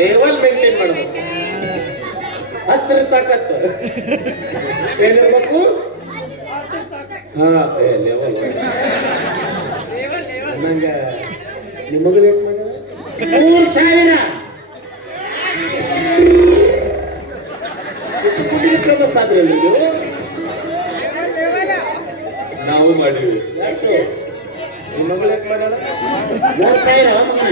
Level maintain ಮಾಡಬೇಕು. ಹಚ್ಚರ ತಾಕತ್ತು ಏನಿರ್ಬೇಕು? Level ನಂಗೆ ನಿಮಗೂ ರೇಟ್ ಮಾಡ 3000 ಫೇಮಸ್ ಆದ್ರೆ ನೀವು ನಾವು ಮಾಡಿವಿ. ನಿಮಗೂ ರೇಟ್ ಮಾಡೋಣ 3000 ಮಗನ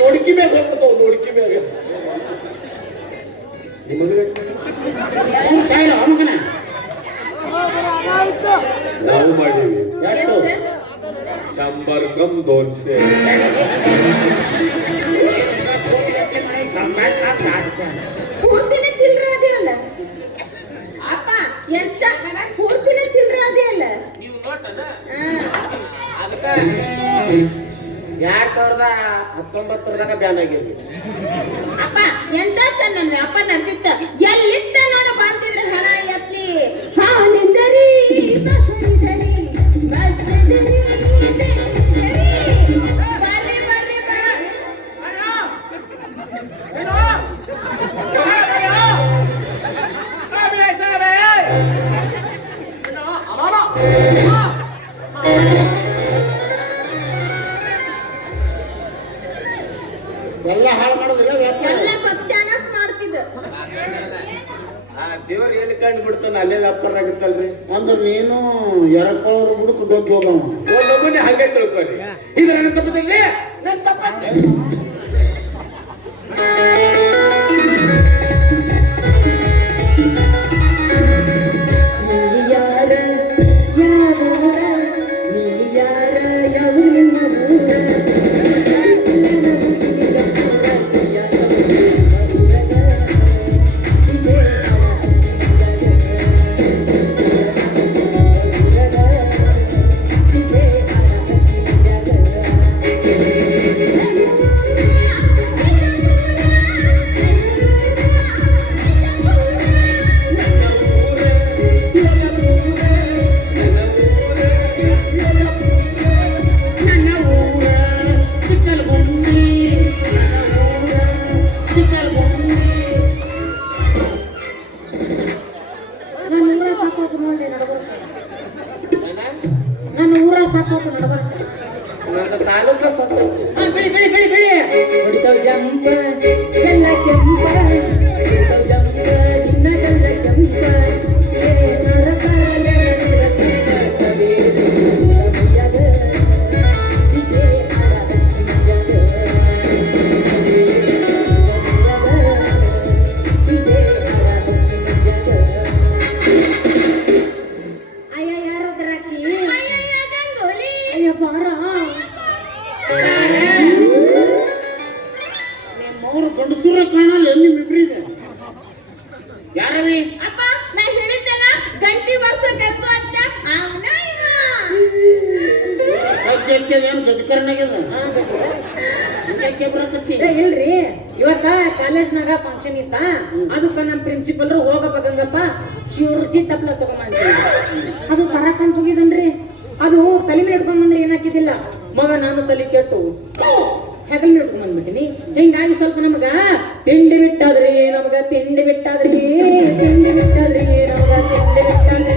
ನೋಡ್ಕಿ ಮ್ಯಾಗ ಹೋಗ್ಬಿಡ್ತಾವ. ನೋಡ್ಕಿ ಮ್ಯಾಗ ನಿಮಗೂ ರೇಟ್ 3000 ಮಗನ ನಾವು ಮಾಡೀವಿ. 100 कम 200 ಪೂರ್ತಿನ ಚಿಲ್ಲರ ಅದೆಯಲ್ಲ ಅಪ್ಪ, ಎಂತ ಪೂರ್ತಿನ ಚಿಲ್ಲರ ಅದೆಯಲ್ಲ ನೀವು ನೋಟದ ಅದಕ್ಕೆ 2019 ಬ್ಯಾನ್ ಆಗಿರ್ಲಿ. ಅಪ್ಪ ಎಂತ ಚಂದ ಅಪ್ಪ ನಡ್ತಿತ್ತ ಎಲ್ಲಿತ್ತ ನೋಡ ಬಾಂತಿದ್ರೆ ಹಣ ಎತ್ಲಿ ಹಾಲಿಂದರಿ ಬಸರಿದರಿ ಬಸರಿದರಿ ಬರ್ರಿ ಬರ್ರಿ ಎಲ್ಲ ಹಾಳು ಮಾಡೋದಿಲ್ಲ, ಎಲ್ಲ ಸತ್ಯಾನಾಶ ಮಾಡ್ತಿದ್ದ. ದೇವ್ರು ಎಲ್ಲಿ ಕಂಡು ಬಿಡ್ತಾನ ಅಲ್ಲೇ ವ್ಯಾಪಾರ ಆಗುತ್ತಲ್ರಿ. ಅಂದ್ರೆ ನೀನು ಎರಕಳವ್ರು ಬಿಡಕ್ಕೆ ಡೊಗ್ಗಿ ಹೋಗವ ಒಬ್ಬೊಬ್ಬನೇ ಹಾಗೆ ತಿಳ್ಕೊರಿ. ಇದು ನನ್ನ ತಪ್ಪದಲ್ಲಿ ನನ್ನ ತಪ್ಪಾಗ್ತದೆ. ನನ್ನ ಊರ ಸಾಕೋದು ನಡಬರ್ಕ ನನ್ನ ತಾಲೂಕ ಸತ್ತೈತಿ. ಬಿಳಿ ಬಿಳಿ ಬಿಳಿ ಬಿಳಿ ಹೊಡಿತಾವ್ ಜಂಪ ಎಲ್ಲ ಕೆಂಪ ಹೊಡಿತಾವ್ ಜಂಪ ಇನ್ನದೆಲ್ಲ ಕೆಂಪ ಅವ್ರು ಗಂಡಸೂರ ಕಾಣಲ್ಲ ನಿಮ್ಮಿಬ್ರಿಗೆ. ಯಾರವಿ ಅಪ್ಪ ನಾ ಹೇಳಿದ್ದಲ್ಲ ಗಂಟಿ ವರ್ಷ ಗದ್ದು ಅಂತ ಅವನ ಏನು ಗಜಕರ್ನಾಗ್ಯದ ಇಲ್ರಿ ಇವತ್ತ ಕಾಲೇಜ್ನಾಗ ಫಂಕ್ಷನ್ ಇತ್ತ. ಅದಕ್ಕ ನಮ್ ಪ್ರಿನ್ಸಿಪಲ್ರು ಹೋಗಬೇಕಂಗಪ್ಪ ಶಿವರುಚಿ ತಪ್ಲ ತಗೊಂಬ ಅದು ತರಕಂತ ಹೋಗಿದನ್ರಿ. ಅದು ತಲೆ ಮೇಲೆ ಇಟ್ಕೊಂಡ್ ಬಂದ್ರೆ ಏನಾಕಿದಿಲ್ಲ ಮಗ, ನಾನು ತಲೆ ಕೆಟ್ಟು ಹೆಗಲ್ ಮೇಲೆ ಇಟ್ಕೊಂಡ್ ಬಂದ್ಬಿಟ್ಟಿನಿ. ಹಿಂಗಾಗಿ ಸ್ವಲ್ಪ ನಮಗ ತಿಂಡಿ ಬಿಟ್ಟಾದ್ರಿ, ನಮಗ ತಿಂಡಿ ಬಿಟ್ಟಾದ್ರಿ, ತಿಂಡಿ ಬಿಟ್ಟಾದ್ರಿ, ನಮಗ ತಿಂಡಿ ಬಿಟ್ಟಾದ್ರಿ.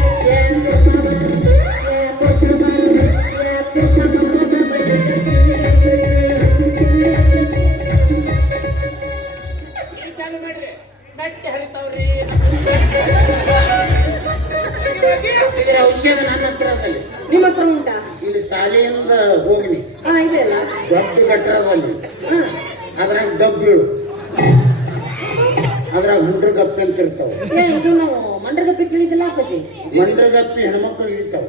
ಔಷಧ ನನ್ನ ಹತ್ರ ನಿಮ್ಮ ಹತ್ರ ಉಂಟಾ? ಇಲ್ಲಿ ಶಾಲೆಯಿಂದ ಹೋಗಿನಿ. ಇದೆ ಅಲ್ಲ ಗಬ್ಬು ಕಟ್ಟರಲ್ಲಿ ಅದ್ರಾಗ ಗಬ್ಬಿಳು, ಅದ್ರಾಗ ಹುಂಡ್ರಗಪ್ಪಿ ಅಂತ ಇರ್ತಾವ. ಇದು ನಾವು ಮಂಡ್ರಗಪ್ಪಿ ಕೇಳಿದಿಲ್ಲ ಅಪ್ಪಾಜಿ. ಮಂಡ್ರಗಪ್ಪಿ ಹೆಣ್ಮಕ್ಳು ಹಿಡಿತಾವ,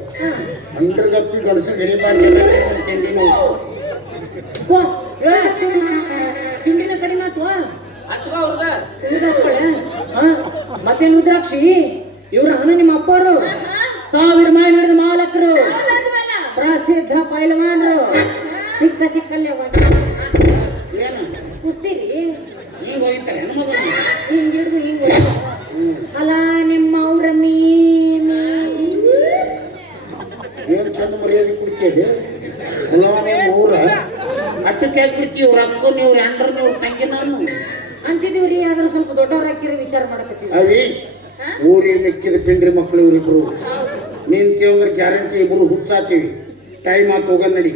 ಮಂಡ್ರಗಪ್ಪಿ ಗಂಡಸರು ಹಿಡಿಬಾರ್ದು. ತಿಂಡಿನ ಕಡಿಮೆ ಆತ್ವಾ ಹಚ್ಕೋ ಅವ್ರದ. ಮತ್ತೇನು ರುದ್ರಾಕ್ಷಿ, ಇವ್ರ ನಿಮ್ಮ ಅಪ್ಪರು 1000 ಮೈ ನಡೆದ ಮಾಲಕರು, ಪ್ರಸಿದ್ಧ ಪೈಲವಾನರು. ಸಿಕ್ಕಲ್ಲೇ ಕುಸ್ತೀರಿ ಹಿಂಗ ಹೋಗ್ತಾರೆ ಹೆಣ್ಮಕ್ಳು. ಹಿಂಗ್ ಹಿಡಿದು ಹಿಂಗ್ ಅಲ್ಲ ನಿಮ್ಮ ಅವ್ರ ಮೀ ಹಾಕಿದೆ ಮೂರ ಅಟ್ಟಕ್ಕೆ ಹಾಕ್ಬಿಡ್ತಿ ಇವ್ರ ಅಕ್ಕ ಇವ್ರ ಅಂಡ್ರ ಇವ್ರ ತಂಗಿ ನಾನು ಅಂತಿದೀವ್ರಿ ಆದ್ರೆ ಸ್ವಲ್ಪ ದೊಡ್ಡವ್ರ ಹಾಕಿರೋ ವಿಚಾರ ಮಾಡಕತ್ತೀವಿ ಅವಿ ಊರಿಗೆ ಮಿಕ್ಕಿದ ಪಿಂಡ್ರಿ ಮಕ್ಕಳು ಇವ್ರಿಬ್ರು ನೀನ್ ಕೇಳಿದ್ರೆ ಗ್ಯಾರಂಟಿ ಇಬ್ರು ಹುಚ್ಚಾತೀವಿ ಟೈಮ್ ಆತು ಹೋಗ ನಡಿ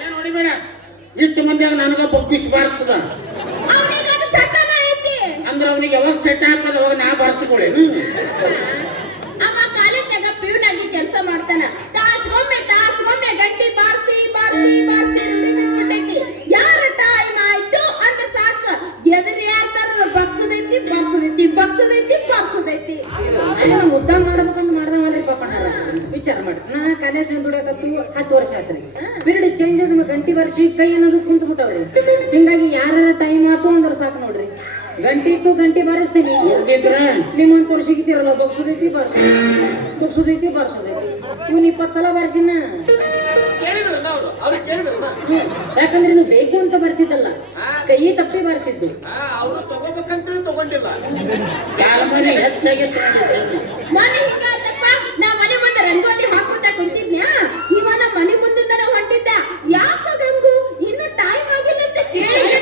ಏನ್ ನೋಡಿಬೇಡ ಇಷ್ಟು ಮಂದಿಯಾಗ ನನಗ ಬಗ್ಗಿಸಿ ಬಾರಿಸದ ಅಂದ್ರೆ ಅವನಿಗೆ ಯಾವಾಗ ಚಟ ಹಾಕದ ಅವಾಗ ನಾ ಬಾರಿಸಿಕೊಳ್ಳೇನು ಅವ ಕಾಲೇಜ್ನಾಗ ಪ್ಯೂನ್ ಆಗಿ ಕೆಲಸ ಮಾಡ್ತಾನ ತಾಸ್ಗೊಮ್ಮೆ ಗಟ್ಟಿ ಬಾರ್ಸಿ ರೂಢಿ ಬಿಟ್ಬಿಟ್ಟೈತಿ ಯಾರ ಟೈಮ್ ಆಯ್ತು ಅಂತ ಸಾಕು ಎದುರು ಯಾರ್ತಾರ ಬಗ್ಸದೈತಿ ಮುದ್ದ ಮಾಡ್ಬೇಕಂತ ಮಾಡ್ದವಲ್ರಿ ಪಾಪ ವಿಚಾರ ಮಾಡಿ ನಾ ಕಾಲೇಜ್ ದುಡಿಯಕತ್ತು 10 ವರ್ಷ ಆತ್ರಿ ಪೀರಿಯಡ್ ಚೇಂಜ್ ಆದ ಗಂಟಿ ವರ್ಷ ಕೈ ಅನ್ನೋದು ಕುಂತು ಬಿಟ್ಟವ್ರಿ ಹಿಂಗಾಗಿ ಯಾರ ಟೈಮ್ ಆತು ಅಂದ್ರೆ ಸಾಕು ನೋಡ್ರಿ ಗಂಟಿ ಇತ್ತು ಗಂಟಿ ಬಾರಿಸ್ತೀನಿ ನಿಮ್ಮಂತವ್ರು ಸಿಗಿತಿರಲ್ಲ ಬಗ್ಸೋದೈತಿ ಬಾರ್ಸೋದೈತಿ ಇವ್ನು 20 ಸಲ ಬಾರಿಸಿನ ಯಾಕಂದ್ರೆ ಇದು ಬೇಕು ಅಂತ ಬರ್ಸಿದ್ದಲ್ಲ ಕೈ ತಪ್ಪಿ ಬಾರಿಸಿದ್ದು ಅವರು ತಗೋಬೇಕಂತ ತಗೊಂಡಿಲ್ಲ ಯಾರಮರಿ ಹೆಚ್ಚಾಗೈತೆ ನಾನು ಹಿಂಗಾಯ್ತಪ್ಪ ನಾ ಮನೆ ಮುಂದೆ ರಂಗೋಲಿ ಹಾಕೋತ ಕುಂತಿದ್ನ್ಯಾ ಇವ ನಮ್ಮ ಮನೆ ಮುಂದಿಂದ ಹೊಂಟಿದ್ದ ಯಾಕ ಗಂಗು ಇನ್ನು ಟೈಮ್ ಆಗಿಲ್ಲ ಅಂತ ಕೇಳಿ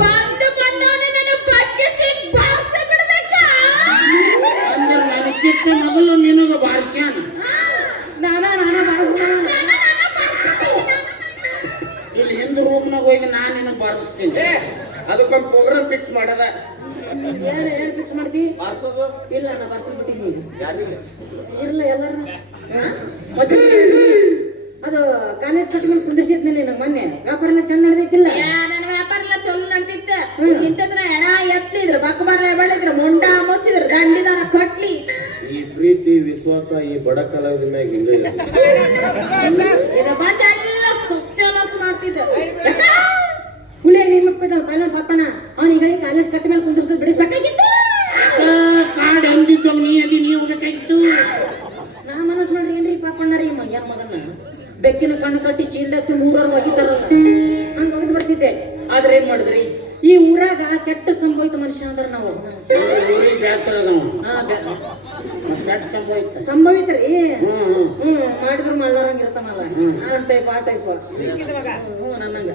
ಬಂದವನ ನನ್ನ ಬಗ್ಗಿಸಿ ಬಾರ್ಸ ಬಿಡ್ಬೇಕ ಅಂದ್ರೆ ನನಗಿಂತ ಮೊದಲು ನಿನಗ ಬಾರಿಸ್ಯಾನ ನಾನ ಬಾರಿಸ್ತಾನ ಇಲ್ಲಿ ಹಿಂದ್ ರೂಮ್ನಾಗ ಹೋಗಿ ನಾನು ನಿನಗೆ ಬಾರಿಸ್ತೀನಿ ಅದಕ್ಕೊಂದು ಪ್ರೋಗ್ರಾಮ್ ಫಿಕ್ಸ್ ಮಾಡದ ಏನ್ ಫಿಕ್ಸ್ ಮಾಡ್ತಿ ಬಾರ್ಸೋದು ಇಲ್ಲ ನಾ ಬಾರಿಸ್ಬಿಟ್ಟಿನಿ ಯಾರಿಲ್ಲ ಇರ್ಲ ಎಲ್ಲಾರು ಅದು ಕಾಲೇಜ್ ಕಟ್ಕೊಂಡು ಕುಂದಿರ್ಸಿದ್ನಲ್ಲಿ ನಮ್ಮ ಮೊನ್ನೆ ವ್ಯಾಪಾರನ ಚಂದ ನಡೆದೈತಿಲ್ಲ ನನ್ನ ವ್ಯಾಪಾರ ಎಲ್ಲ ಚಲೋ ನಡ್ದಿತ್ತ ಇಂತದ್ರ ಹೆಣ ಎತ್ತಲಿದ್ರು ಬಕ್ಕಬಾರ ಬೆಳೆದ್ರು ಮೊಂಡ ಮುಚ್ಚಿದ್ರು ದಂಡಿದಾರ ಕಟ್ಲಿ ಈ ಪ್ರೀತಿ ವಿಶ್ವಾಸ ಈ ಬಡ ಕಲಾವಿದ ಮ್ಯಾಗ ಹಿಂಗ ಇದು ಬಂದ ಎಲ್ಲ ಸುಚ್ಚಲಸ್ ಮಾಡ್ತಿದ್ದ ಹುಲಿಯ ನೇಮಕ್ಕಿದ್ದ ಕಾಲ ಪಾಪಣ್ಣ ಅವನಿಗೆ ಹೇಳಿ ಕಾಲೇಜ್ ಕಟ್ಟ ಮೇಲೆ ಕುಂದಿರ್ಸೋದು ಬಿಡಿಸ್ಬೇಕಾಗಿತ್ತು ಕಾಡ್ ಅಂದಿತ್ತು ನೀ ಅದಿ ನೀವು ಹೋಗ್ಬೇಕಾಗಿತ್ತು ನಾ ಮನಸ್ ಮಾಡ್ರಿ ಏನ್ರಿ ಪಾಪಣ್ಣರಿ ಯಾರ ಮಗನ ಬೆಕ್ಕಿನ ಕಣ್ಣು ಕಟ್ಟಿ ಚೀಲ್ದತ್ತಿ 3 ವರ್ಷ ಒಗಿತಾರಲ್ಲ ಹಂಗ ಒಗದ್ ಬರ್ತಿದ್ದೆ ಆದ್ರೆ ಏನ್ ಮಾಡಿದ್ರಿ ಈ ಊರಾಗ ಕೆಟ್ಟ ಸಂಭವಿತ ಮನುಷ್ಯ ಅಂದ್ರೆ ನಾವು ಊರಿಗೆ ಬೇಸರ ಕೆಟ್ಟ ಸಂಭವಿತ ಸಂಭವಿತ್ರಿ ಮಾಡಿದ್ರು ಮಳ್ಳಾರಂಗಿರ್ತಾನಲ್ಲ ಆ ಟೈಪ್ ನನ್ನಂಗ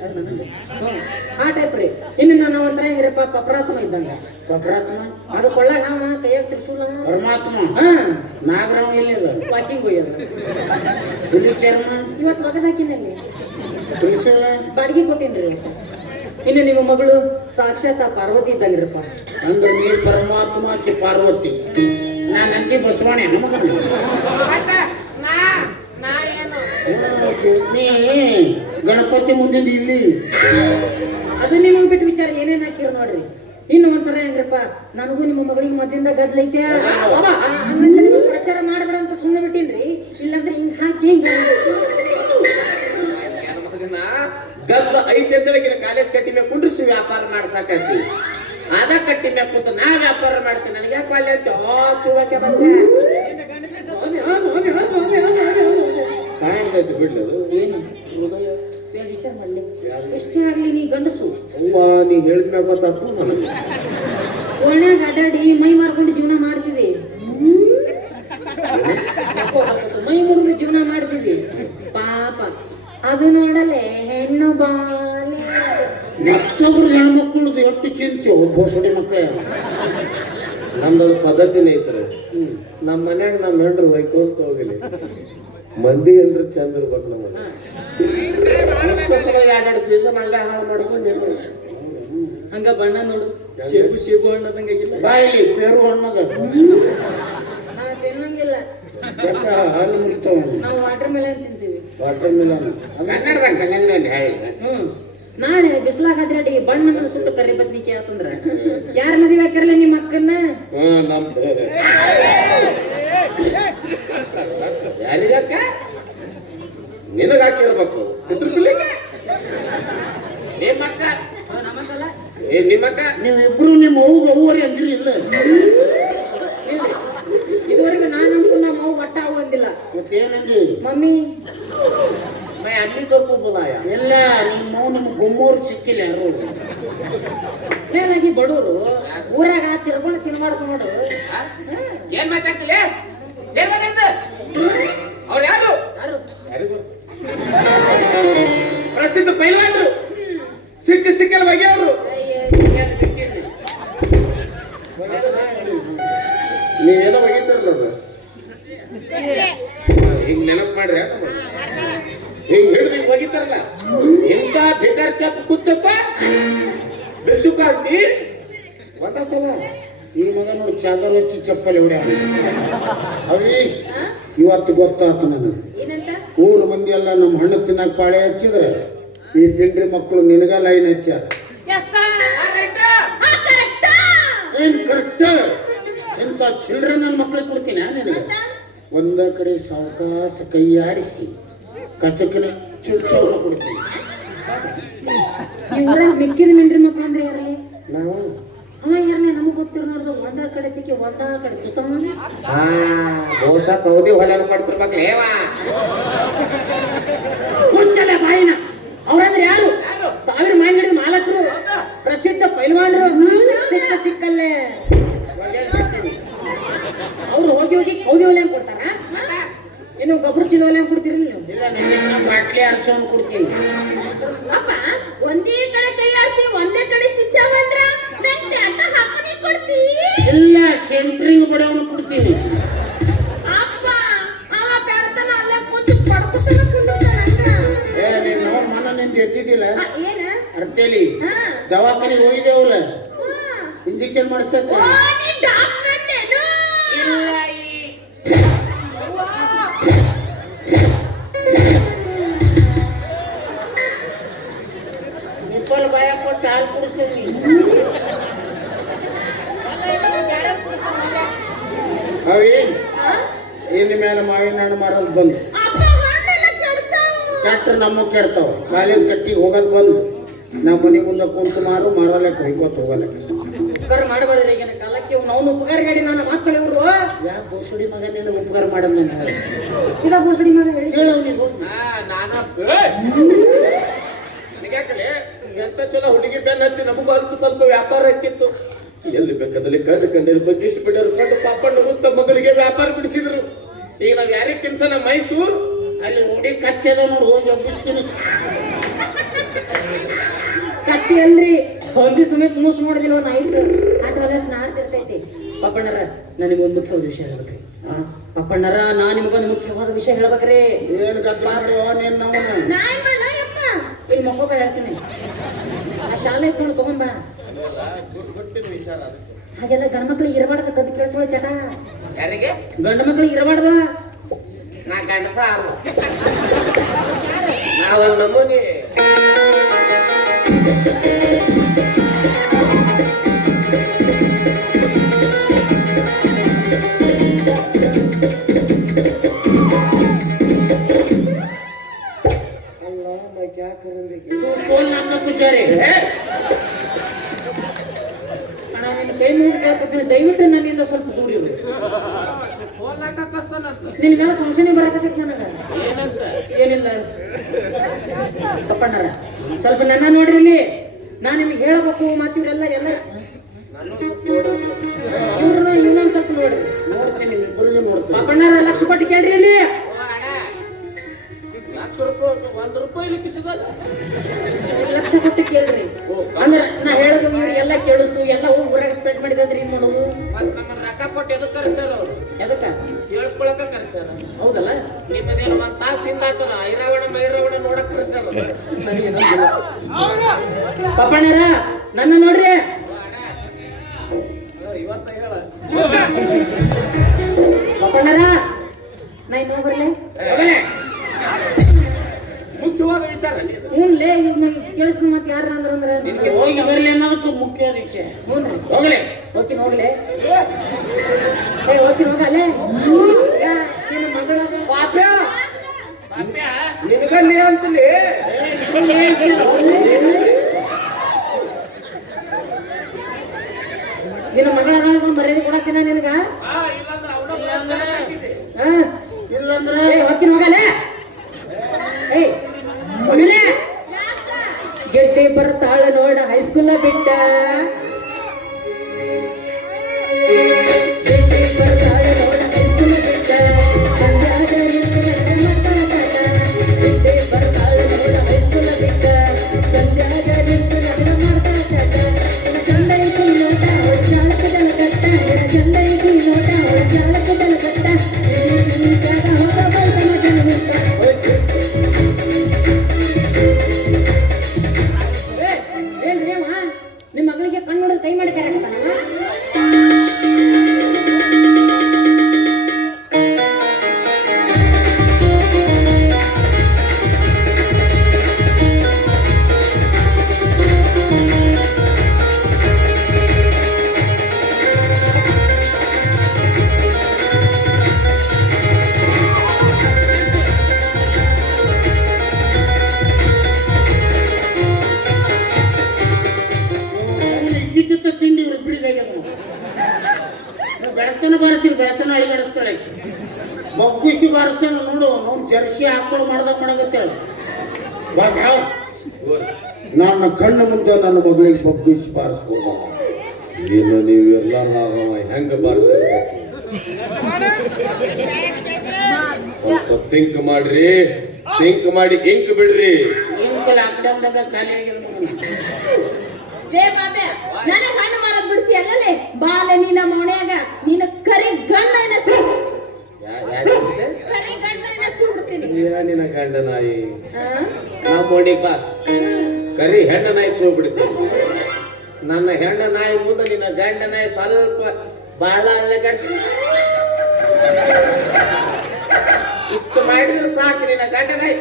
ಆ ಟೈಪ್ ರೀ ಇನ್ನು ನಾನು ಒಂಥರ ಹೆಂಗ್ರಿಪ್ಪ ಪಪ್ರಾಸಮ ಇದ್ದಂಗ ಪಪ್ರಾತ್ಮ ಅದು ಕೊಳ್ಳಾಗ ನಾವ ಕೈಯಾಗ ತ್ರಿಶೂಲ ಪರಮಾತ್ಮ ನಾಗರಾಮ ಎಲ್ಲಿದ ವಾಕಿಂಗ್ ಹೋಗ್ಯದ ಹುಲಿ ಚರ್ಮ ಇವತ್ತು ಒಗದಾಕಿಲ್ಲ ತ್ರಿಶೂಲ ಬಾಡಿಗೆ ಕೊಟ್ಟಿನ್ರಿ ಇನ್ನು ನಿಮ್ಮ ಮಗಳು ಸಾಕ್ಷಾತ್ ಪಾರ್ವತಿ ಇದ್ದಂಗ್ರಪ್ಪ ಅಂದ್ರೆ ನೀ ಪರಮಾತ್ಮ ಆಕಿ ಪಾರ್ವತಿ ನಾ ನಂದಿ ಬಸವಣ್ಣ ನಮಗ ನೀ ಗಣಪತಿ ಮುಂದಿನ ಇಲ್ಲಿ ಅದು ನಿಮಗ್ ಬಿಟ್ಟು ವಿಚಾರ ಏನೇನ್ ಹಾಕಿರ್ ನೋಡ್ರಿ ಇನ್ನು ಒಂಥರ ಹೆಂಗ್ರಪ್ಪ ನನಗೂ ನಿಮ್ಮ ಮಗಳಿಗೆ ಮದ್ದಿಂದ ಗದ್ಲೈತೆ ಪ್ರಚಾರ ಮಾಡ್ಬೇಡ ಅಂತ ಸುಮ್ಮನೆ ಬಿಟ್ಟಿನ್ರಿ ಇಲ್ಲಾಂದ್ರೆ ಹಿಂಗ್ ಹಾಕಿ ಹಿಂಗ ಗದ್ದ ಐತೆ ಅಂತೇಳಿ ಕಾಲೇಜ್ ಕಟ್ಟಿ ಮೇಲೆ ಕುಂಡ್ರಿಸಿ ವ್ಯಾಪಾರ ಮಾಡ್ಸಾಕತ್ತಿ ಅದ ಕಟ್ಟಿ ಮೇಲೆ ಕೂತು ನಾ ವ್ಯಾಪಾರ ಮಾಡ್ತೀನಿ ನನಗೆ ಯಾಕೆ ಅಲ್ಲಿ ಅಂತ ಸಾಯಂಕಾಯ್ತು ಬಿಡ್ಲದು ಏನು ವಿಚಾರ ಮಾಡ್ಲಿ ಎಷ್ಟೇ ಆಗ್ಲಿ ನೀ ಗಂಡಸು ಅವ್ವ ನೀ ಹೇಳಿದ್ಮ್ಯಾಗ ಗೊತ್ತಾತು ನನಗೆ ಒಳ್ಳೆಯಾಗ ಅಡ್ಡಾಡಿ ಮೈ ಮಾರ್ಕೊಂಡು ಜೀವನ ಮಾಡ್ತಿದಿ ಮೈ ಮುರಿದು ಜೀವನ ಮಾಡ್ತಿದ್ವಿ ಪಾಪ ಅದು ನೋಡಲೆ ಹೆಣ್ಣು ಬಾಲೆ ಮತ್ತೊಬ್ರು ಹೆಣ್ಮಕ್ಳದ್ದು ಎಷ್ಟು ಚಿಂತೆ ಬೋಸಡಿ ಮಕ್ಕಳ ನಮ್ದೊಂದು ಪದ್ಧತಿನೇ ಐತ್ರಿ ನಮ್ಮ ಮನ್ಯಾಗ ನಮ್ಮ ಹೆಂಡ್ರು ವೈಕೋಂತ ಹೋಗಲಿ ಮಂದಿ ಅಂದ್ರೆ ಚಂದ ಇರ್ಬೇಕು ನಮಗೆ ಎರಡು ಸೀಸನ್ ಹಂಗ ಹಾಳು ಮಾಡ್ಕೊಂಡು ಹಂಗ ಬಣ್ಣ ನೋಡು ಶೇಬು ಹಣ್ಣದಂಗಿಲ್ಲ ಬಾಯಿಲಿ ಪೇರು ಹಣ್ಣದ ನಾವು ತಿನ್ನಂಗಿಲ್ಲ ಯಾಕ ಹಾಲು ಮುರಿತಾವ ನಾವು ವಾಟರ್ ಮೆಲನ್ ತಿಂತೀವಿ ವಾಟರ್ ಮಿಲನ್ ಕನ್ನಡದಲ್ಲಿ ಹೇಳಿ ನಾಳೆ ಬಿಸಿಲಾಗ ಅಡ್ರಾಡಿ ಬಣ್ಣ ಸುಟ್ಟು ಕರಿ ಬದ್ನಿಕೆ ಆತಂದ್ರ ಯಾರ ಮದುವೆ ಹಾಕಿರಲ್ಲ ನಿಮ್ಮ ಅಕ್ಕನ್ನ ನಮ್ದು ಯಾರಿಗಕ್ಕ ನಿನಗ ಹಾಕಿರ್ಬೇಕು ನಿಮ್ಮಕ್ಕ ನಮ್ಮದಲ್ಲ ನಿಮ್ಮಕ್ಕ ನೀವಿಬ್ರು ನಿಮ್ಮ ಅವ್ವರಿ ಅಂದ್ರಿ ಇಲ್ಲ ಇದುವರೆಗೂ ನಾನಂತೂ ನಮ್ಮ ಅವ್ ಒಟ್ಟ ಅವ್ ಅಂದಿಲ್ಲ ಮತ್ತೇನಂದಿ ಮಮ್ಮಿ ಮೈ ಅಡ್ಲಿ ಕರ್ಕೊ ಬೋಲಾಯ ಎಲ್ಲ ನಿಮ್ಮ ಗುಮ್ಮೋರು ಸಿಕ್ಕಿಲ್ಲ ಯಾರು. ಮೇಲಾಗಿ ಬಡವರು ಊರಾಗ ತಿರ್ಕೊಂಡು ತಿನ್ಮಾಡ್ಕೊಂಡು ನೋಡು. ಏನ್ ಮಾತಾಡ್ತಿಲ್ಲ ಏನ್ ಮಾತಾಡ್ತ ಅವ್ರು ಯಾರು ಯಾರಿಗೂ ಪ್ರಸಿದ್ಧ ಪೈಲ್ವಾನ್ರು ಸಿಕ್ಕಲ್ ಬಗ್ಗೆ ಅವರು ನೀವೇನೋ ಒಗಿತಾರಲ್ಲ ಅದು ಹಿಂಗ್ ನೆನಪು ಮಾಡ್ರಿ ಹಿಂಗ್ ಹಿಡಿದು ಹಿಂಗ್ ಒಗಿತಾರಲ್ಲ ಎಂತ ಬೇಕಾರ್ ಚಾಪ್ ಕೂತಪ್ಪ ಭಿಕ್ಷುಕ ಆಗ್ತಿ ಒಂದ ಸಲ ಈ ಮಗ ನೋಡಿ ಚಾದರ್ ಹಚ್ಚಿ ಚಪ್ಪಲಿ ಹೊಡ್ಯ ಅವಿ ಇವತ್ತು ಗೊತ್ತಾತ ನನಗೆ. ಏನಂತ? ಊರು ಮಂದಿ ಎಲ್ಲ ನಮ್ಮ ಹಣ್ಣು ತಿನ್ನಕ್ ಪಾಳೆ ಹಚ್ಚಿದ್ರೆ ಈ ಪಿಂಡ್ರಿ ಮಕ್ಕಳು ನಿನಗ ಲೈನ್ ಹಚ್ಚಾರ. ಏನ್ ಕರೆಕ್ಟ್ ಇಂಥ ಚಿಲ್ಡ್ರೆ ನನ್ನ ಮಕ್ಳಿಗೆ ಕೊಡ್ತೀನಿ ನಿನಗೆ. ಒಂದ ಕಡೆ ಸಾವಕಾಶ ಕೈ ಆಡಿಸಿ ಕಚಕನೆ ಚುಚ್ಚೋಗ ಕೊಡ್ತೀನಿ. ಈ ಊರಾಗ ಮಿಕ್ಕಿದ ಮಿಂಡ್ರಿ ಮಕ್ಕಳು ಅಂದ್ರೆ ಯಾರಲ್ಲಿ ನಾವು ಯಾರನ್ನೇ ನಮಗ್ ಗೊತ್ತಿರೋ ನೋಡ್ದು ಒಂದ ಕಡೆ ತಿಕ್ಕಿ ಒಂದ ಕಡೆ ಚುಚ್ಚಮ್ಮ. ದೋಸ ಕೌದಿ ಹೊಲ ಪಡ್ತಿರ್ಬೇಕೇವಾ ಮುಚ್ಚಲ್ಲ ಬಾಯಿನ. ಅವ್ರಂದ್ರೆ ಯಾರು? 1000 ಮೈನ್ ಹಿಡಿದ ಮಾಲಕರು, ಪ್ರಸಿದ್ಧ ಪೈಲ್ವಾನ್ರು. ಸಿಕ್ಕಲ್ಲೇ ಅವ್ರು ಹೋಗಿ ಹೋಗಿ ಕೌದಿ ಒಲೆ ಅಂತ ಕೊಡ್ತಾರ. ಇನ್ನು ಗೊಬ್ಬರ ಚೀಲ ಒಲೆ ಅಂತ ಕೊಡ್ತೀರಿ ನೀವು? ಇಲ್ಲ ನಿನ್ನ ಬಾಟ್ಲಿ ಆಡ್ಸೋನ್ ಕೊಡ್ತೀನಿ. ಅಪ್ಪ ಒಂದೇ ಕಡೆ ಕೈ ಆಡ್ಸಿ ಒಂದೇ ಕಡೆ ಚುಚ್ಚಾವ ಅಂದ್ರ ನಂಗೆ ಅಡ್ಡ ಹಾಕನಿ ಕೊಡ್ತಿ. ಇಲ್ಲ ಸೆಂಟ್ರಿಂಗ್ ಬಡವನು ಕೊಡ್ತೀನಿ. ಅಪ್ಪ ಅವ ಬೇಡತನ ಅಲ್ಲೇ ಕೂತು ಪಡ್ಕೊತಾನ ಏ ನೀನು ಮನನಿಂದ ಎದ್ದಿದ್ದಿಲ್ಲ ಏನ ಅರ್ತೇಲಿ ದವಾಖಾನೆ ಹೋಗಿದ್ದೇವಲ್ಲ ಇಂಜೆಕ್ಷನ್ ಮಾಡಿಸಕ್ಕ. ನೀ ಡಾಕ್ಟರ್ ಅನ್ನೇನು? ಸಿಂಪಲ್ ಬಾಯ ಕೊಟ್ಟು ಹಾಲು ಕುಡಿಸ್ತೀನಿ. ಅವಿ ಇನ್ನು ಮೇಲೆ ಮಾವಿನ ಹಣ್ಣು ಮಾರೋದು ಬಂದು ಅಪ್ಪ ಹಣ್ಣೆಲ್ಲ ಕೆಡ್ತಾವು. ಟ್ರ್ಯಾಕ್ಟರ್ ನಮ್ಮ ಕೆಡ್ತಾವ. ಕಾಲೇಜ್ ಕಟ್ಟಿ ಹೋಗೋದು ಬಂದು ನಮ್ಮ ಮನೆ ಮುಂದೆ ಕುಂತು ಮಾರಲೆಕ್ಕ ಹೊಯ್ಕೋತ ಹೋಗಲ್ಲ. ಉಪಕಾರ ಮಾಡಬಾರ್ರಿ ಈಗಿನ ಕಾಲಕ್ಕೆ. ಅವ್ನು ಉಪಕಾರ ಗಾಡಿ ನನ್ನ ಮಕ್ಕಳು ಇವ್ರು. ಯಾಕೆ ಬೋಸಡಿ ಮಗ ನೀನು ಉಪಕಾರ ಮಾಡೋದು ನಾನು ಹೇಳಿ ಇದ ಬೋಸಡಿ ಮಾಡಿ ಹೇಳಿ ಹೇಳು ಅವನಿಗೆ. ನಾನು ಯಾಕಲೆ ಎಂತ ಚಲೋ ಹುಡುಗಿ ಬೆನ್ನ ಹತ್ತಿ ನಮಗೂ ಅಲ್ಪ ಸ್ವಲ್ಪ ವ್ಯಾಪಾರ ಹಾಕಿತ್ತು. ಎಲ್ಲಿ ಬೇಕಾದಲ್ಲಿ ಕಂಡು ಕಂಡಲ್ಲಿ ಬಗ್ಗಿಸಿ ಬಿಡೋರು ಕಂಡು ಪಾಪಣ್ಣ ಮುತ್ತ ಮಗಳಿಗೆ ವ್ಯಾಪಾರ ಬಿಡಿಸಿದ್ರು. ಈಗ ನಾವ್ ಯಾರಿಗೆ ತಿನ್ಸನ ಮೈಸೂರು ಅಲ್ಲಿ ಹುಡಿ ಕಟ್ಟೆದ ನೋಡಿ ಹೋಗಿ ಒಬ್ಬಿಸ್ತೀನಿ. ಕಟ್ಟಿ ಅಲ್ರಿ ಹೊಂದಿ ಸಮೇತ ಮೂಸ್ ನೋಡಿದಿಲ್ಲ ನೈಸ್ ಆಟೋಲ್ಲ ಸ್ನಾರ್ತಿರ್ತೈತಿ. ಪಪ್ಪಣ್ಣರ ನನಗೊಂದು ಮುಖ್ಯವಾದ ವಿಷಯ ಹೇಳ್ಬೇಕ್ರಿ. ಪಪ್ಪಣ್ಣರ ನಾ ನಿಮಗೊಂದು ಮುಖ್ಯವಾದ ವಿಷಯ ಹೇಳ್ಬೇಕ್ರಿ. ಏನು ಕತ್ತ ಮಾಡ್ರಿ ನೀನು ನಾವು ನಾ ಏನ್ ಮಾಡ್ಲಾ ಯಪ್ಪ? ಇಲ್ಲಿ ಮಕ್ಕೋಬ ಹೇಳ್ತೀನಿ. ಆ ಶಾಲೆ ಇಟ್ಕೊಂಡು ತಗೊಂಬ. ಗೊತ್ತಿನ ವಿಚಾರ ಅದು. ಹಾಗೆಲ್ಲ ಗಂಡ ಮಕ್ಳಿಗೆ ಇರಬಾರ್ದ ಕದ್ದು ಕೇಳಿಸ್ಕೊಳ್ಳಿ ಚಟ. ಯಾರಿಗೆ ಗಂಡ ಮಕ್ಳಿಗೆ ಇರಬಾರ್ದ. ನಾ ಗಂಡಸ ನಾವೊಂದು ನಮೂನಿ ಅಣ್ಣ ನಿನ್ನ ಕೈ ಮುಗಿದು ಕೇಳ್ಕೊತೀನಿ, ದಯವಿಟ್ಟು ನನ್ನಿಂದ ಸ್ವಲ್ಪ ದೂರ ಇರು. ನಿನ್ ಮೇಲೆ ಸಂಶಯ ಬರಕತ್ತೈತಿ ನನಗ. ಏನಂತ ಏನಿಲ್ಲ ಪಪ್ಪಣ್ಣರ ಸ್ವಲ್ಪ ನನ್ನ ನೋಡ್ರಿ ಇಲ್ಲಿ. ನಾ ನಿಮ್ಗೆ ಹೇಳಬೇಕು ಮತ್ತೆ ಇವರೆಲ್ಲ ಇವ್ರನ್ನ ಇನ್ನೊಂದ್ ಸ್ವಲ್ಪ ನೋಡ್ರಿ. ನೋಡ್ತೀನಿ ಇಬ್ಬರಿಗೂ ನೋಡ್ತೀನಿ. ಪಪ್ಪಣ್ಣರ ಲಕ್ಷ ಕೊಟ್ಟು ಕೇಳ್ರಿ ಇಲ್ಲಿ. ₹1 ಲಿಕ್ಕಿಸಿದಲ್ಲ ಲಕ್ಷ ಕೊಟ್ಟು ಕೇಳ್ರಿ. ಅಂದ್ರೆ ನಾ ಹೇಳೋದು ಇವ್ರು ಎಲ್ಲ ಕೇಳಿಸ್ತು ಎಲ್ಲ ಹೋಗಿ ಊರಾಗ ಸ್ಪೆಂಡ್ ಮಾಡಿದ್ರೆ ಏನ್ ಮಾಡೋದು? ನಮ್ಮನ್ನ ರೊಕ್ಕ ಕೊಟ್ಟು ಎದಕ್ ಕರೆಸ್ಯಾರ ಅವ್ರು? ಎದಕ್ಕ ಕೇಳಿಸ್ಕೊಳಕ ಕರೆಸ್ಯಾರ. ಹೌದಲ್ಲ? ನಿಮ್ಮದೇನು ಒಂದ್ ತಾಸು ಹಿಂದಾತನ ಐರಾವಣ ಮೈರಾವಣ ನೋಡಕ್ ಕರೆಸ್ಯಾರ. ಪಪ್ಪಣ್ಣರ ನನ್ನ ನೋಡ್ರಿ. ಇವತ್ತ ಹೇಳ ಪಪ್ಪಣ್ಣರ ನಾ ಇನ್ನೂ ಬರ್ಲಿ. ಮುಖ್ಯವಾದ ವಿಚಾರ ಹ್ಞೂನ್ಲೇ ಈಗ ನಮ್ಗೆ ಕೇಳಿಸ್ ಮತ್ತೆ ಯಾರ ಅಂದ್ರ ನಿನಗೆ ಹೋಗಿ ಬರಲಿ ಅನ್ನೋದಕ್ಕೆ ಮುಖ್ಯವಾದ ವಿಷಯ. ಹ್ಞೂನ್ರಿ ಹೋಗಲಿ ಹೋಗ್ತೀನಿ ಹೋಗ್ಲೆ. ಹೋಗ್ತೀನಿ ಹೋಗಲ್ಲೇ. ನಿನ್ನ ಮಗಳಾದ ಪಾಪ್ಯ ನಿನಗಲ್ಲಿ ಅಂತಲಿ ನಿನ್ನ ಮಗಳಾದ ಮರ್ಯಾದೆ ಕೊಡತ್ತೀನ ನಿನಗ. ಇಲ್ಲಂದ್ರೆ ಹೋಗ್ತೀನಿ ಹೋಗಲ್ಲೇ. ಹೈಸ್ಕೂಲ ಬಿಟ್ಟ ನಿಮ್ಮ ಮಗಳಿಗೆ ಕಣ್ಣು ನೋಡಿದ್ರೆ ಕೈ ಮಾಡಿ ಕರೆಕ್ಟಾನ ಇದ್ದಿದ್ದ ತಿಂಡಿ ಇವ್ರಿಬ್ರಿಗೆ ಬೆಳತನ ಬೆಳತನ ಅಳಿಗಾಡಿಸ್ತಾಳೆ ಬಗ್ಗಿಸಿ ಬಾರಿಸ ನೋಡು ನಾವು ಜರ್ಸಿ ಹಾಕೊಂಡು ಮಾಡಗತ್ತೇಳ ನನ್ನ ಕಣ್ಣು ಮುಂದೆ ನನ್ನ ಮಗಳಿಗೆ ಬಗ್ಗಿಸಿ ಬಾರಿಸ್ಬೋದ ಇನ್ನು ನೀವೆಲ್ಲ ಹೆಂಗ ಬಾರಿಸ್ಬೇಕು ಸ್ವಲ್ಪ ಥಿಂಕ್ ಮಾಡ್ರಿ ಥಿಂಕ್ ಮಾಡಿ ಇಂಕ್ ಬಿಡ್ರಿ ಇಂಕ ಲಾಕ್ಡೌನ್ದಾಗ ಖಾಲಿ ಆಗಿಲ್ಲ ಲೇ ಬಾಬೆ ನನಗೆ ಹಣ್ಣು ಮಾರೋದ್ ಬಿಡಿಸಿ ಅಲ್ಲಲೇ ಬಾಲ ನಿನ್ನ ಮೋಣ್ಯಾಗ ನಿನ್ನ ಕರಿ ಗಂಡ ಕರಿ ಗಂಡ ನಿನ್ನ ಗಂಡ ನಾಯಿ ನಮ್ಮ ಮೋಣಿಗ್ ಬಾ ಕರಿ ಹೆಣ್ಣ ನಾಯಿ ಚೋಬಿಡ್ತಿ ನನ್ನ ಹೆಣ್ಣ ನಾಯಿ ಮುಂದೆ ನಿನ್ನ ಗಂಡ ನಾಯಿ ಸ್ವಲ್ಪ ಬಾಳ ಅಲ್ಲಗಡ್ಸಿ ಇಷ್ಟು ಮಾಡಿದ್ರೆ ಸಾಕು ನಿನ್ನ ಗಂಡ ನಾಯಿ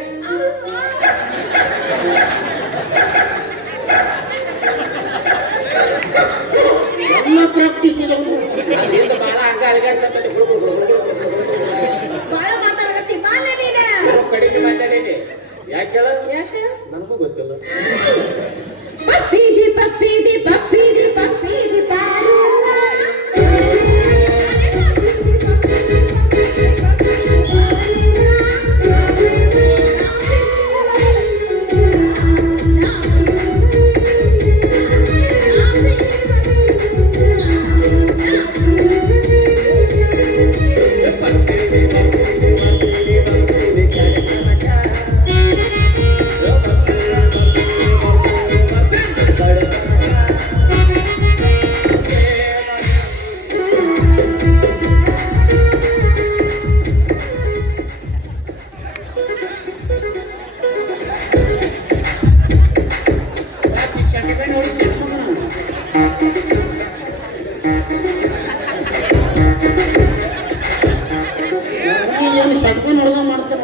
ಎಲ್ಲ ಪ್ರಾಕ್ಟೀಸ್ ಇಲ್ಲ ಅದೇನು ಬಾಳ ಹಂಗ ಅಲ್ಗಾಡ್ಸತ್ತೈತಿ ಬಾಳ ಮಾತಾಡಕತ್ತಿ ಬಾಲ ನೀನ ಕಡಿಮೆ ಮಾತಾಡೀನಿ ಯಾಕೆ ಹೇಳ ಯಾಕೆ ನನಗೂ ಗೊತ್ತಿಲ್ಲ ಪಪ್ಪಿಡಿ ಪಪ್ಪಿಡಿ ಪಪ್ಪಿಡಿ ಪಪ್ಪಿಡಿ ಪಾರುಲ್ಲ ಸಟ್ಕೊಂಡು ಹೊಡೆದ ಮಾಡ್ತಾರೆ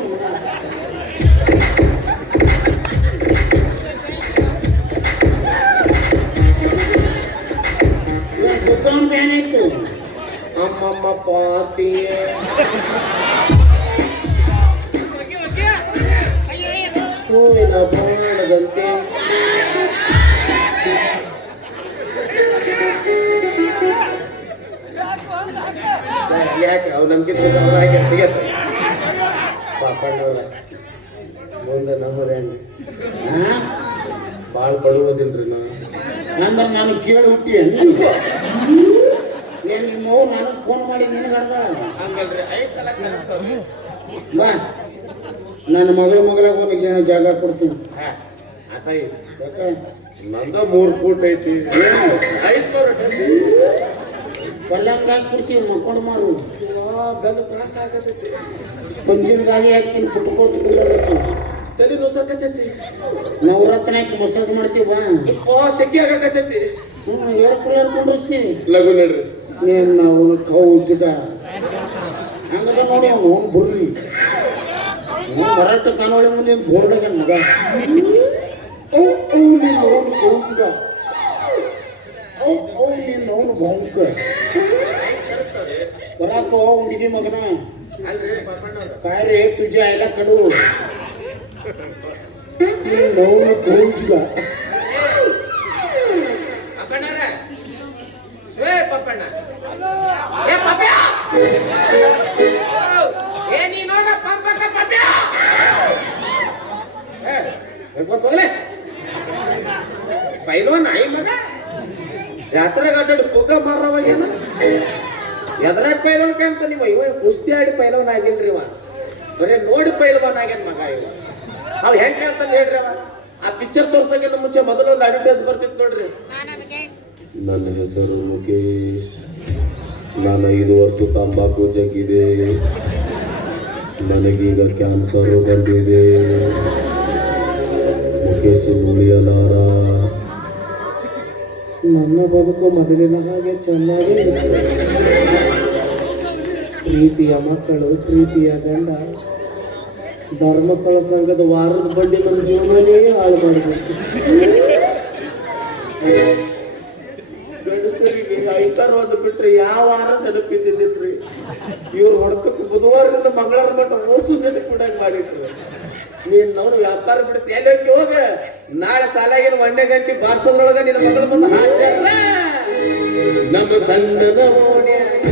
ದುಕಾನ್ ಬ್ಯಾನ್ ಆಯ್ತು ಅಮ್ಮಮ್ಮ ಪಾತಿಯ ಹೂವಿನ ಬಾಣದಂತೆ ಯಾಕೆ ಅವ್ ನಮ್ಗಿಂತ ಪಾಪಣ್ಣವ್ರ ಮುಂದೆ ನಮ್ಮದೇನು ಭಾಳ ಬಡುವುದಿಲ್ರಿ ನಾವು ಅಂದ್ರೆ ನಾನು ಕೇಳಿ ಹುಟ್ಟಿ ನೀನು ನಿಮ್ಮ ನನಗೆ ಫೋನ್ ಮಾಡಿ ನಿನಗಡ್ದ ಬಾ ನನ್ನ ಮಗಳಾಗ ಒಂದು ಜಾಗ ಕೊಡ್ತೀನಿ ಅಸಹ್ಯ ಯಾಕೆ ನಂದ 3 ಫೂಟ್ ಐತಿ ಪಲ್ಲಂಗ ಹಾಕ್ಬಿಡ್ತೀವಿ ಮಕ್ಕೊಂಡು ಮಾರು ಬೆಲ್ಲ ತ್ರಾಸ ಆಗತೈತಿ ಪಂಜಿನ ಗಾಳಿ ಹಾಕ್ತೀನಿ ಕುಟ್ಕೋತ ತಲೆ ನುಸಕತೈತಿ ನವರತ್ನ ಹಾಕಿ ಮಸಾಜ್ ಮಾಡ್ತೀವಿ ಬಾ ಸೆಕೆ ಆಗಕತೈತಿ ಏರ್ ಕೂಲರ್ ಕೊಂಡಿಸ್ತೀವಿ ಲಘು ನಡ್ರಿ ನೀನು ಅವನು ಕೌಜಗ ಹಂಗದ ನೋಡಿ ಅವನು ಬುರ್ರಿ ಮರಾಠ ಕಾನೋಳಿ ಮುಂದೆ ಬೋರ್ಡಾಗ ಮಗ ನೀನು ಅವನು ಕೌಜಗ ನೀನು ಅವನು ಬಾಂಕ ಬರಾಕೋ ಹುಡುಗಿ ಮಗನ ಕಾರ್ಯ ತುಜ ಎಲ್ಲ ಕಡು ನೀನು ಅವನು ಕೌಜಗ ಪಪ್ಪಣ್ಣ ಪೈಲ್ವಾನ್ ನಾಯಿ ಮಗ ಜಾತ್ರೆಗೆ ಅಡ್ಡಾಡಿ ಪುಗ ಮಾರವ ಏನ ಎದ್ರಾಗ ಪೈಲ್ವಾನ್ ಕಾಣ್ತ ನೀವು ಇವ ಕುಸ್ತಿ ಆಡಿ ಪೈಲ್ವಾನ್ ಆಗಿಲ್ರಿ ಇವ ಬರೀ ನೋಡಿ ಪೈಲ್ವಾನ್ ಆಗ್ಯಾನ ಮಗ ಇವ ಅವ್ ಹೆಂಗ್ ಕಾಣ್ತಾನ ಹೇಳ್ರಿ ಅವ ಆ ಪಿಕ್ಚರ್ ತೋರ್ಸಕ್ಕಿಂತ ಮುಂಚೆ ಮೊದಲು ಒಂದು ಅಡ್ವರ್ಟೈಸ್ ಬರ್ತಿತ್ತು ನೋಡ್ರಿ. ನನ್ನ ಹೆಸರು ಮುಖೇಶ್, ನಾನು 5 ವರ್ಷ ತಂಬಾಕು ಜಗ್ಗಿದೆ, ನನಗೀಗ ಕ್ಯಾನ್ಸರ್ ಬಂದಿದೆ, ಮುಖೇಶ್ ಉಳಿಯಲಾರ, ನನ್ನ ಬದುಕು ಮೊದಲಿನ ಹಾಗೆ ಚೆನ್ನಾಗಿ ಪ್ರೀತಿಯ ಮಕ್ಕಳು, ಪ್ರೀತಿಯ ಗಂಡ, ಧರ್ಮಸ್ಥಳ ಸಂಘದ ವಾರದ ಬಡ್ಡಿ ನನ್ನ ಜೀವನನೇ ಹಾಳು ಮಾಡಬೇಕು. ಗಂಡಸರಿಗೆ ಐತಾರವಾದ ಬಿಟ್ರೆ ಯಾವ ವಾರ ನೆನಪಿದ್ದಿದ್ರಿ, ಇವ್ರು ಹೊಡ್ತಕ್ಕೆ ಬುಧವಾರದಿಂದ ಮಂಗಳವಾರ ಮಟ್ಟ ಓಸು ನೆನಪು ಕೂಡ ಮಾಡಿಟ್ರು. ನೀನ್ ನಾವು ವ್ಯಾಪಾರ ಬಿಡಿಸಿ ಎಲ್ಲಿ ಹೋಗ, ನಾಳೆ ಸಾಲಾಗಿನ 1 ಗಂಟೆ ಬಾರ್ಸೋದ್ರೊಳಗ ನಿನ್ನ ಮಗಳು ಬಂದು ಹಾಜರ ನಮ್ಮ ಸಣ್ಣನ ಓಣ್ಯಾಗ